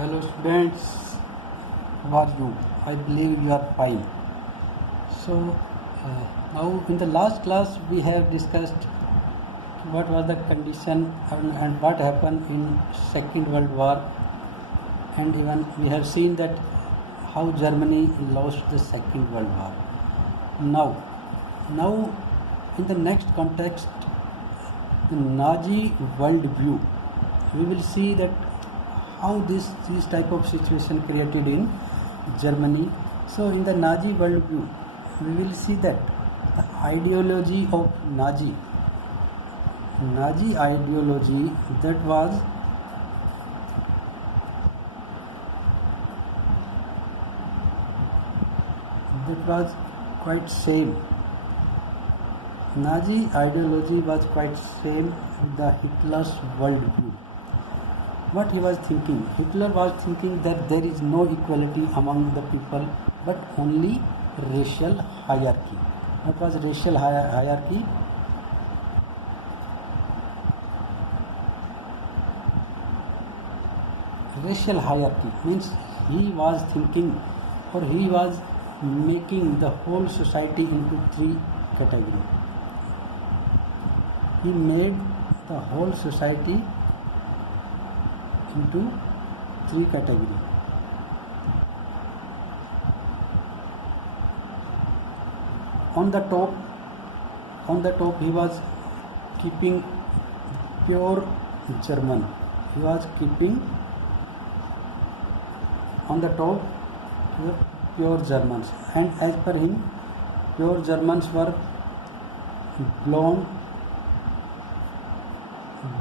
Hello students, how are you? I believe you are fine. So now in the last class we have discussed what was the condition and what happened in Second World War, and even we have seen that how Germany lost the Second World War. Now in the next context, the Nazi world view, we will see that how this type of situation created in Germany. So in the Nazi world view, we will see that the ideology of Nazi ideology that was quite same. Nazi ideology was quite same with the Hitler's worldview. What he was thinking? Hitler was thinking that there is no equality among the people, but only racial hierarchy. What was racial hierarchy? Racial hierarchy means he was thinking, or he was making the whole society into three categories. He made the whole society into three categories. On the top he was keeping pure German. He was keeping on the top pure Germans, and as per him, pure Germans were blonde,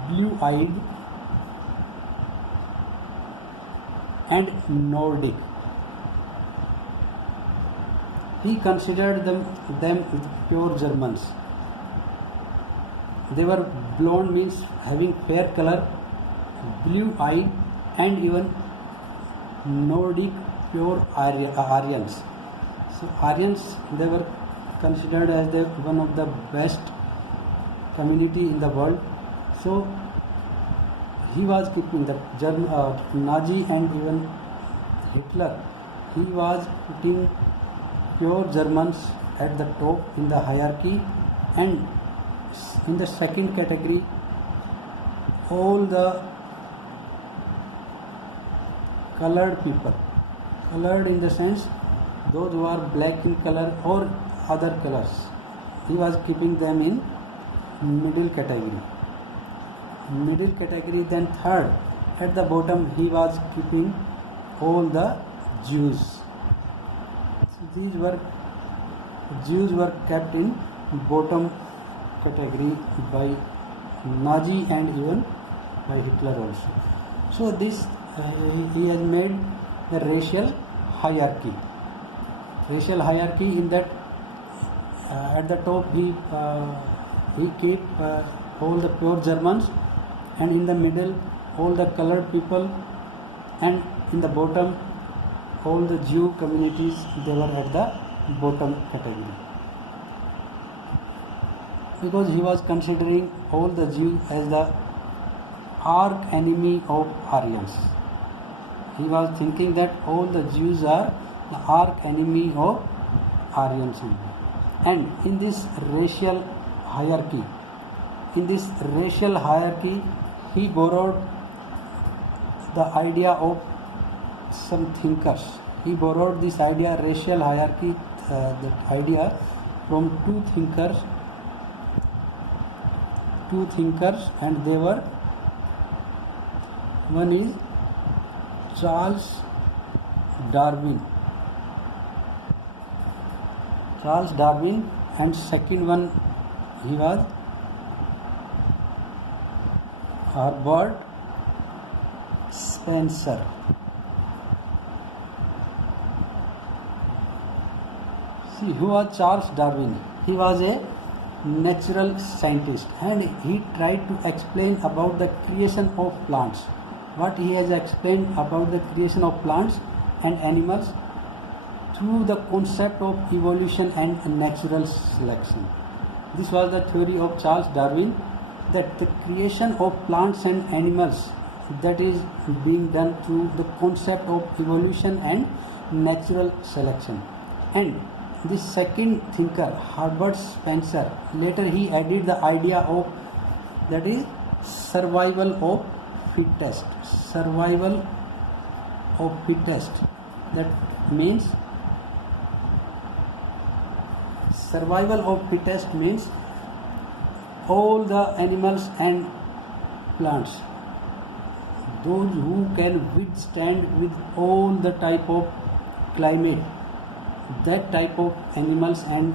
blue-eyed, and Nordic. He considered them pure Germans. They were blonde means having fair color, blue-eyed, and even Nordic pure Aryans. So Aryans, they were considered as one of the best community in the world. So he was keeping the Nazi and even Hitler. He was putting pure Germans at the top in the hierarchy, and in the second category, all the colored people. Colored in the sense those who are black in color or other colors. He was keeping them in middle category. Then third, at the bottom he was keeping all the Jews. So Jews were kept in bottom category by Nazi and even by Hitler also. So this he has made the racial hierarchy. In that at the top he keep all the pure Germans, and in the middle all the colored people, and in the bottom all the Jew communities, they were at the bottom category, because he was considering all the Jews as the arch enemy of Aryans. He was thinking that all the Jews are the arch enemy of Aryans. And in this racial hierarchy, he borrowed the idea of some thinkers. He borrowed this idea, racial hierarchy, that idea from two thinkers, and they were, one is Charles Darwin, and second one he was Herbert Spencer. See, who was Charles Darwin? He was a natural scientist, and he tried to explain about the creation of plants. What he has explained about the creation of plants and animals through the concept of evolution and natural selection. This was the theory of Charles Darwin, that the creation of plants and animals that is being done through the concept of evolution and natural selection. And the second thinker, Herbert Spencer, later he added the idea of, that is, survival of fittest. Survival of fittest. That means survival of fittest means all the animals and plants, those who can withstand with all the type of climate, that type of animals and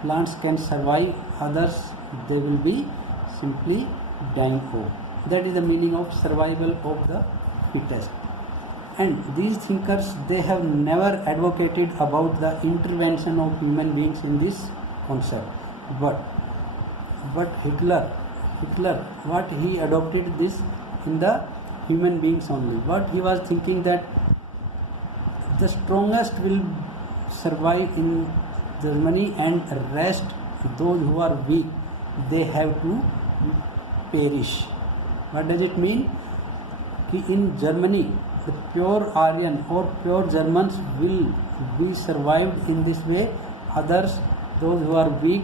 plants can survive, others they will be simply dying off. That is the meaning of survival of the fittest. And these thinkers, they have never advocated about the intervention of human beings in this concept. But Hitler, what he adopted this in the human beings only. What he was thinking, that the strongest will survive in Germany and rest, those who are weak, they have to perish. What does it mean? In Germany, the pure Aryan or pure Germans will be survived in this way. Others, those who are weak,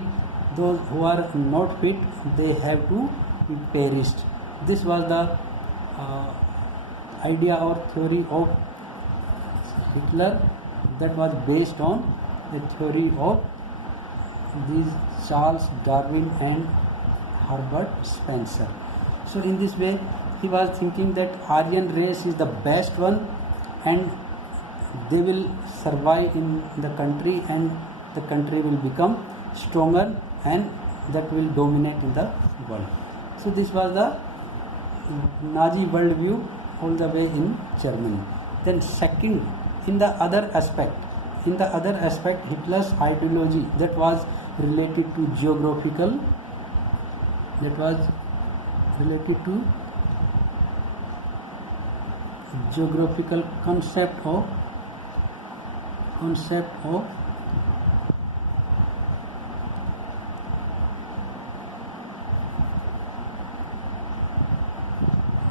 those who are not fit, they have to be perished. This was the idea or theory of Hitler, that was based on the theory of these Charles Darwin and Herbert Spencer. So in this way, he was thinking that Aryan race is the best one, and they will survive in the country, and the country will become stronger, and that will dominate in the world. So this was the Nazi worldview all the way in Germany. Then second, in the other aspect, Hitler's ideology, that was related to geographical, concept of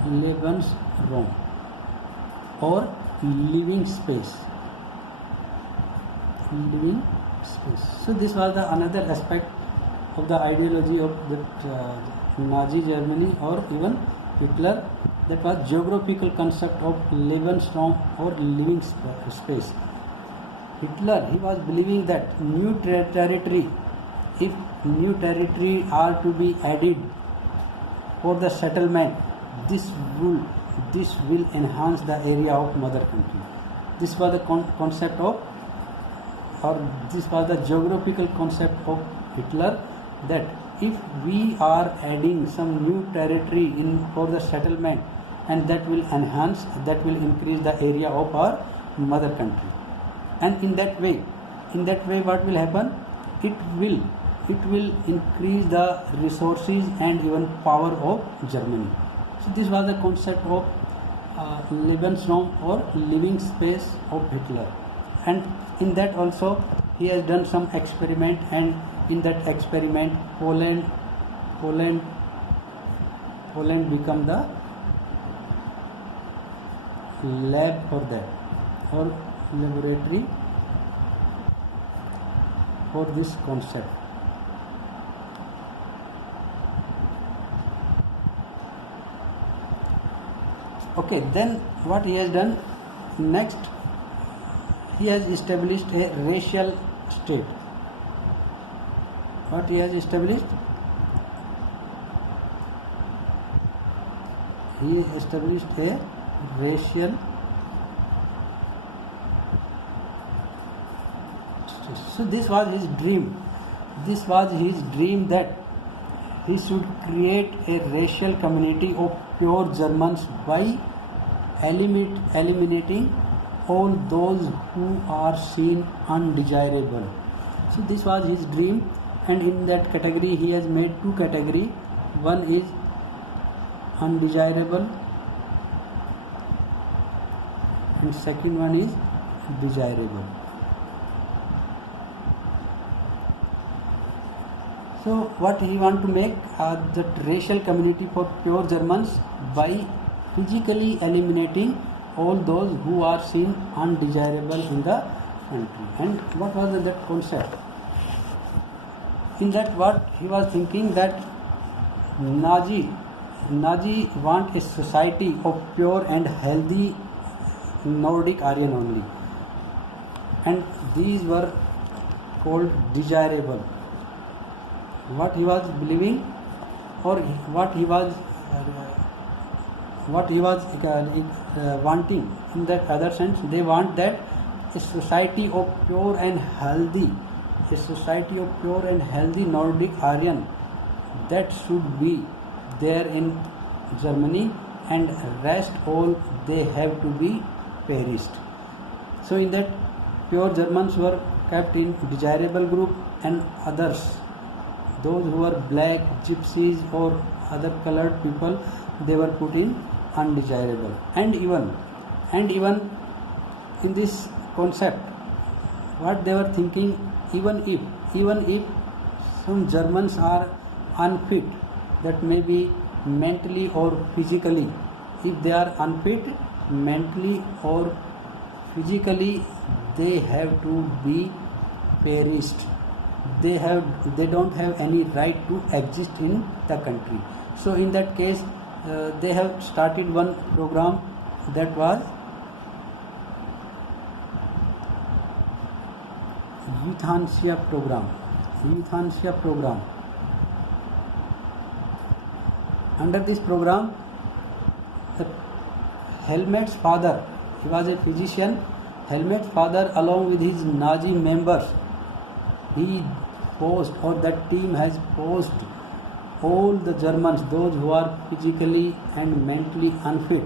Lebensraum or living space. So this was the another aspect of the ideology of that Nazi Germany or even Hitler, that was geographical concept of Lebensraum or living space. Hitler, he was believing that new territory, if new territory are to be added for the settlement, this will enhance the area of mother country. This was the concept of, or this was the geographical concept of Hitler, that if we are adding some new territory in for the settlement, and that will increase the area of our mother country, and in that way what will happen? It will increase the resources and even power of Germany. So this was the concept of Lebensraum or living space of Hitler. And in that also he has done some experiment, and in that experiment Poland become the lab for that, or laboratory for this concept. Okay, then what he has done next, he has established a racial state. What he has established? He established a racial state. So this was his dream. That he should create a racial community of pure Germans by eliminating all those who are seen undesirable. So this was his dream, and in that category he has made two categories. One is undesirable and second one is desirable. So what he want to make that racial community for pure Germans by physically eliminating all those who are seen undesirable in the country. And what was that concept? In that, what he was thinking, that Nazi want a society of pure and healthy Nordic Aryan only, and these were called desirable. What he was believing, or what he was wanting in that other sense, they want that a society of pure and healthy, Nordic Aryan, that should be there in Germany, and rest all they have to be perished. So in that, pure Germans were kept in desirable group, and others, those who were black, gypsies or other colored people, they were put in undesirable. And even in this concept, what they were thinking, even if some Germans are unfit, that may be mentally or physically, if they are unfit mentally or physically, they have to be perished. They don't have any right to exist in the country. So in that case, they have started one program, that was euthanasia program. Under this program, the Helmut's father, he was a physician. Helmut's father, along with his Nazi members, he posed, or that team has posed, all the Germans, those who are physically and mentally unfit,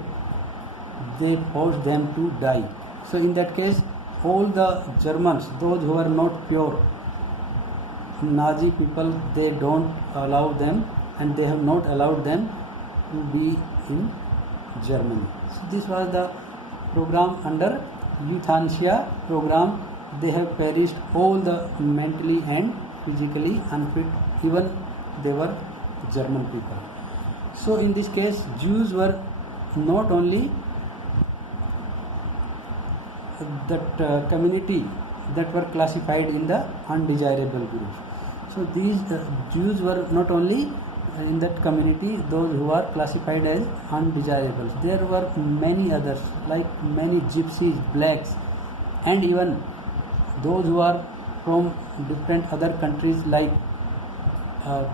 they forced them to die. So in that case, all the Germans, those who are not pure, Nazi people, they don't allow them, and they have not allowed them to be in Germany. So this was the program. Under euthanasia program, they have perished all the mentally and physically unfit, even they were German people. So in this case, Jews were not only that community that were classified in the undesirable groups. So these Jews were not only in that community, those who are classified as undesirables. There were many others, like many gypsies, blacks, and even those who are from different other countries, like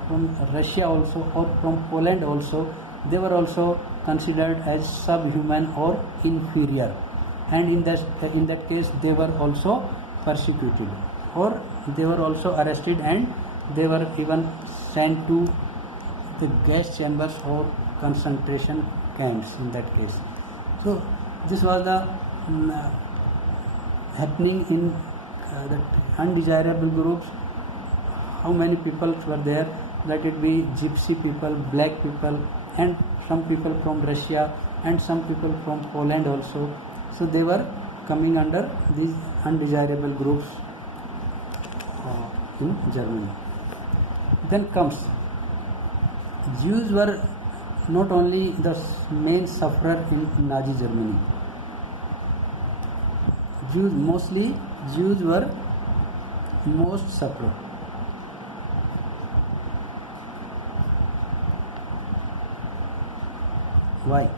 from Russia also, or from Poland also. They were also considered as subhuman or inferior, and in that case, they were also persecuted, or they were also arrested, and they were even sent to the gas chambers or concentration camps in that case. So this was the happening in the undesirable groups. How many people were there? Let it be gypsy people, black people, and some people from Russia, and some people from Poland also. So they were coming under these undesirable groups in Germany. Then comes, Jews were not only the main sufferer in Nazi Germany. Jews were most sufferer. Why?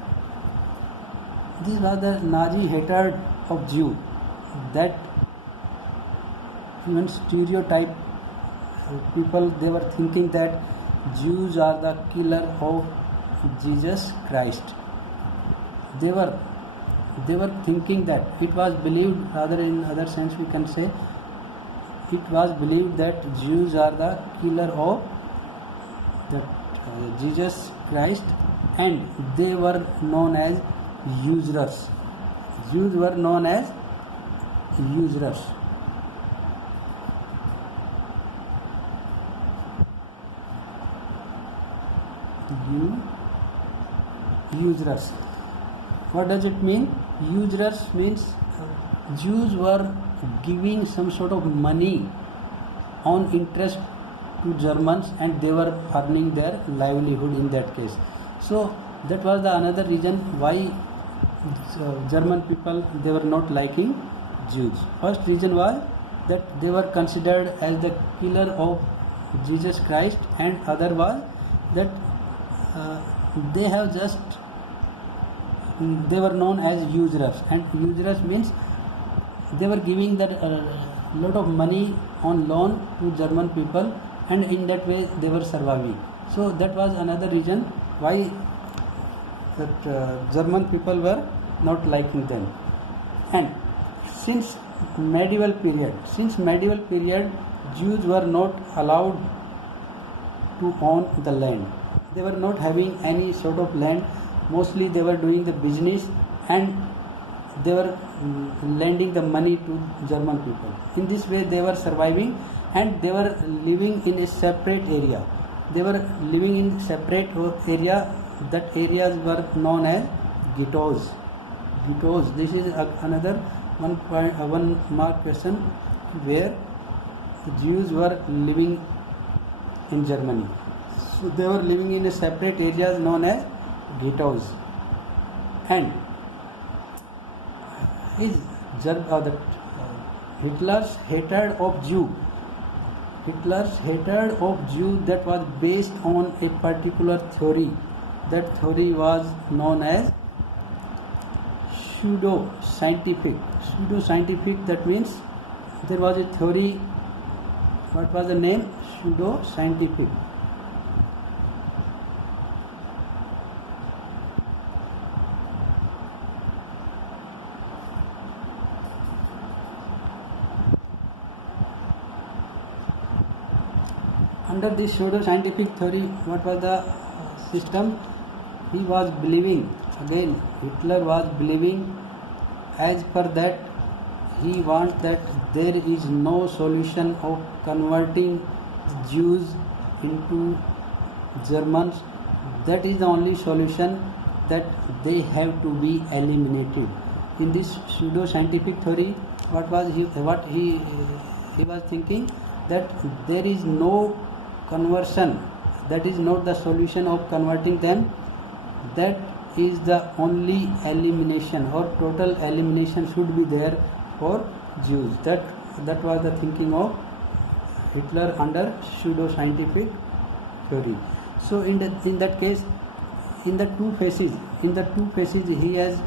This was the Nazi hatred of Jew, that even stereotype people, they were thinking that Jews are the killer of Jesus Christ. They were thinking that, it was believed, rather in other sense we can say, it was believed that Jews are the killer of Jesus Christ, and they were known as usurers. Jews were known as usurers. Usurers. What does it mean? Usurers means Jews were giving some sort of money on interest to Germans, and they were earning their livelihood in that case. So that was the another reason why German people, they were not liking Jews. First reason was that they were considered as the killer of Jesus Christ, and other was that they have just they were known as usurers, and usurers means they were giving the lot of money on loan to German people, and in that way they were surviving. So that was another reason why that German people were not liking them. And since medieval period, Jews were not allowed to own the land. They were not having any sort of land. Mostly they were doing the business, and they were lending the money to German people. In this way they were surviving, and they were living in a separate area. They were living in separate area. That areas were known as ghettos. Ghettos. This is another one mark question where the Jews were living in Germany. So they were living in a separate areas known as ghettos. And Hitler's hatred of Jew, that was based on a particular theory. That theory was known as pseudo-scientific. That means there was a theory. What was the name? Pseudo-scientific. Under this pseudo-scientific theory, what was the system? He was believing, again Hitler was believing, as per that he wants that there is no solution of converting Jews into Germans. That is the only solution, that they have to be eliminated. In this pseudo-scientific theory, what he was thinking, that there is no conversion, that is not the solution of converting them, that is the only elimination, or total elimination should be there for Jews. That was the thinking of Hitler under pseudo-scientific theory. So in that case, in the two phases he has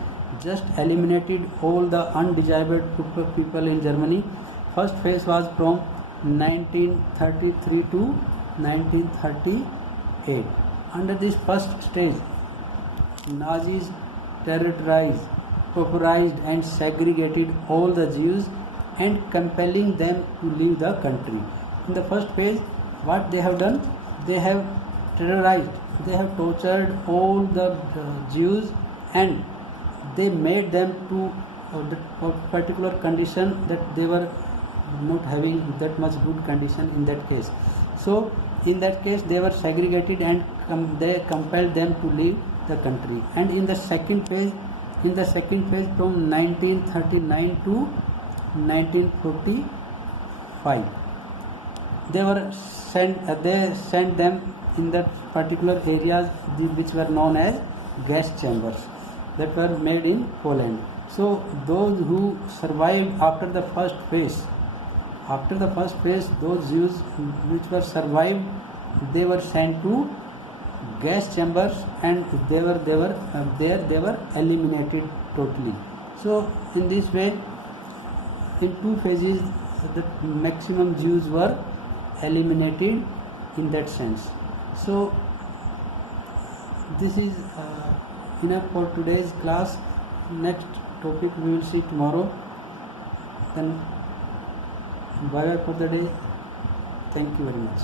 just eliminated all the undesirable people in Germany. First phase was from 1933 to 1938. Under this first stage, Nazis terrorized, pauperized and segregated all the Jews and compelling them to leave the country. In the first phase, what they have done? They have terrorized, they have tortured all the Jews, and they made them to a particular condition that they were not having that much good condition in that case. So in that case they were segregated, and they compelled them to leave the country. And in the second phase from 1939 to 1945, they sent them in that particular areas which were known as gas chambers, that were made in Poland. So those who survived after the first phase, those Jews which were survived, they were sent to gas chambers, and they were eliminated totally. So in this way, in two phases, the maximum Jews were eliminated in that sense. So this is enough for today's class. Next topic we will see tomorrow. Then bye bye for the day. Thank you very much.